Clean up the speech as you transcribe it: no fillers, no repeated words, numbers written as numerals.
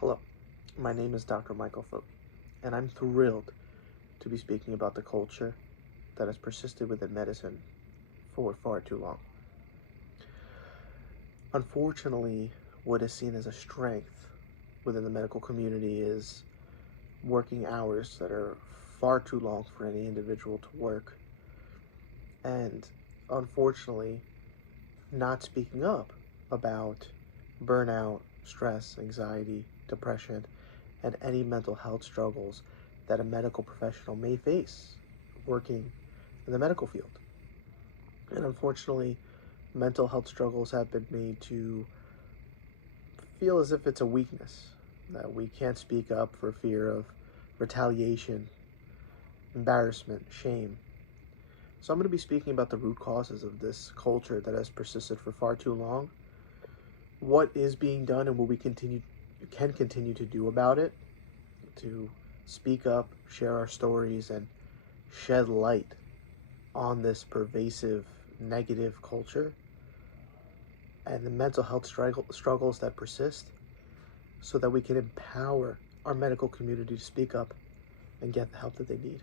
Hello, my name is Dr. Michael Foti, and I'm thrilled to be speaking about the culture that has persisted within medicine for far too long. Unfortunately, what is seen as a strength within the medical community is working hours that are far too long for any individual to work, and unfortunately, not speaking up about burnout, stress, anxiety, depression, and any mental health struggles that a medical professional may face working in the medical field. And unfortunately, mental health struggles have been made to feel as if it's a weakness, that we can't speak up for fear of retaliation, embarrassment, shame. So I'm going to be speaking about the root causes of this culture that has persisted for far too long, what is being done and what we can continue to do about it, to speak up, share our stories, and shed light on this pervasive negative culture and the mental health struggles that persist, so that we can empower our medical community to speak up and get the help that they need.